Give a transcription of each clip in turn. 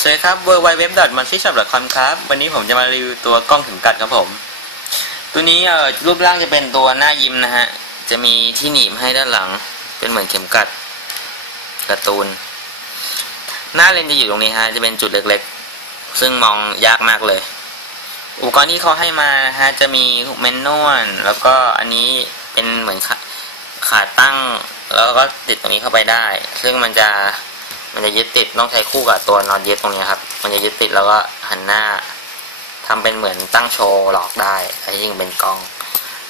สวัสดีครับ w w w m a n c y s h o p c o m ครับ วันนี้ผมจะมารีวิวตัวกล้องเข็มกัดครับผม ตัวนี้เอ่อรูปร่างจะเป็นตัวหน้ายิ้มนะฮะ จะมีที่หนีบให้ด้านหลัง เป็นเหมือนเข็มกัดการ์ตูน หน้าเลนส์จะอยู่ตรงนี้ฮะ จะเป็นจุดเล็กๆ ซึ่งมองยากมากเลย อุปกรณ์ที่เขาให้มาฮะ จะมีแมนนวล แล้วก็อันนี้เป็นเหมือนขาขาตั้ง แล้วก็ติดตรงนี้เข้าไปได้ ซึ่งมันจะ มันจะยึดติดต้องใช้คู่กับตัวนอนยึดตรงนี้ครับ มันจะยึดติดแล้วก็หันหน้าทำเป็นเหมือนตั้งโชว์หลอกได้แต่จริงเป็นกล้อง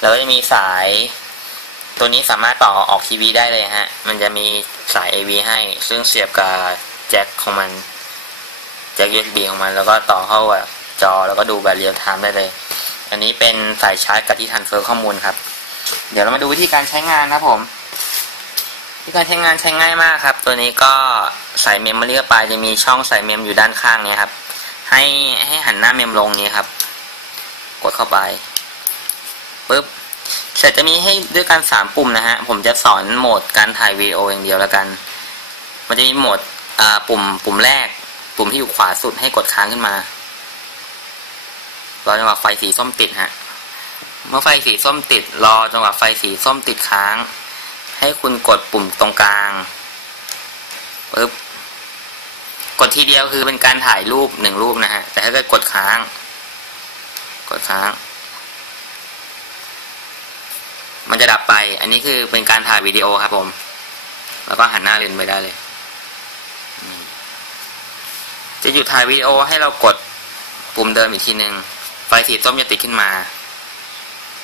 แล้วก็จะมีสาย ตัวนี้สามารถต่อออกทีวีได้เลยฮะ มันจะมีสาย AV ให้ ซึ่งเสียบกับแจ็คของมันแจ็ค USB ของมัน แล้วก็ต่อเข้ากับจอแล้วก็ดูแบบเรียลไทม์ได้เลย อันนี้เป็นสายชาร์จกับที่ทันเฟอร์ข้อมูลครับ เดี๋ยวเรามาดูวิธีการใช้งานครับผม วิธีการใช้งานใช้ง่ายมากครับ ตัวนี้ก็ใส่เมมโมรี่เข้าไปจะมีช่องใส่เมมอยู่ด้านข้างเนี้ยครับ ให้ให้หันหน้าเมมลงนี้ครับ กดเข้าไปปุ๊บเสร็จจะมีให้ด้วยกันสามปุ่มนะฮะผมจะสอนโหมดการถ่ายวีดีโออย่างเดียวแล้วกัน มันจะมีโหมดปุ่มปุ่มแรก ปุ่มที่อยู่ขวาสุดให้กดค้างขึ้นมารอจังหวะไฟสีส้มติดฮะเมื่อไฟสีส้มติดรอจังหวะไฟสีส้มติดค้าง ให้คุณกดปุ่มตรงกลางปึ๊บกดทีเดียวคือเป็นการถ่ายรูปหนึ่งรูปนะฮะ แต่ถ้าเกิดกดค้าง กดค้าง มันจะดับไป อันนี้คือเป็นการถ่ายวิดีโอครับผม แล้วก็หันหน้าเลนไปได้เลย จะหยุดถ่ายวิดีโอให้เรากดปุ่มเดิมอีกทีหนึ่งไฟสีส้มจะติดขึ้นมา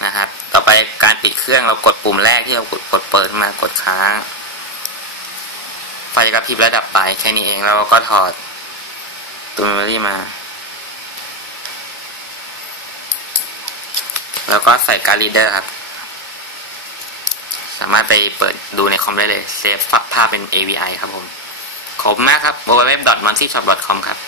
นะครับ ต่อไปการปิดเครื่องเรากด ปุ่มแรกที่เรากดกดเปิดมากดค้างไฟจะกระพริบแล้วดับไปแค่นี้เองแล้วเราก็ถอดตัวเมมโมรี่มา แล้วก็ใส่การ์ดรีเดอร์ครับ สามารถไปเปิดดูในคอมได้เลย เซฟภาพเป็น AVI ครับผม ขอบคุณมากครับ www.montyshop.com ครับ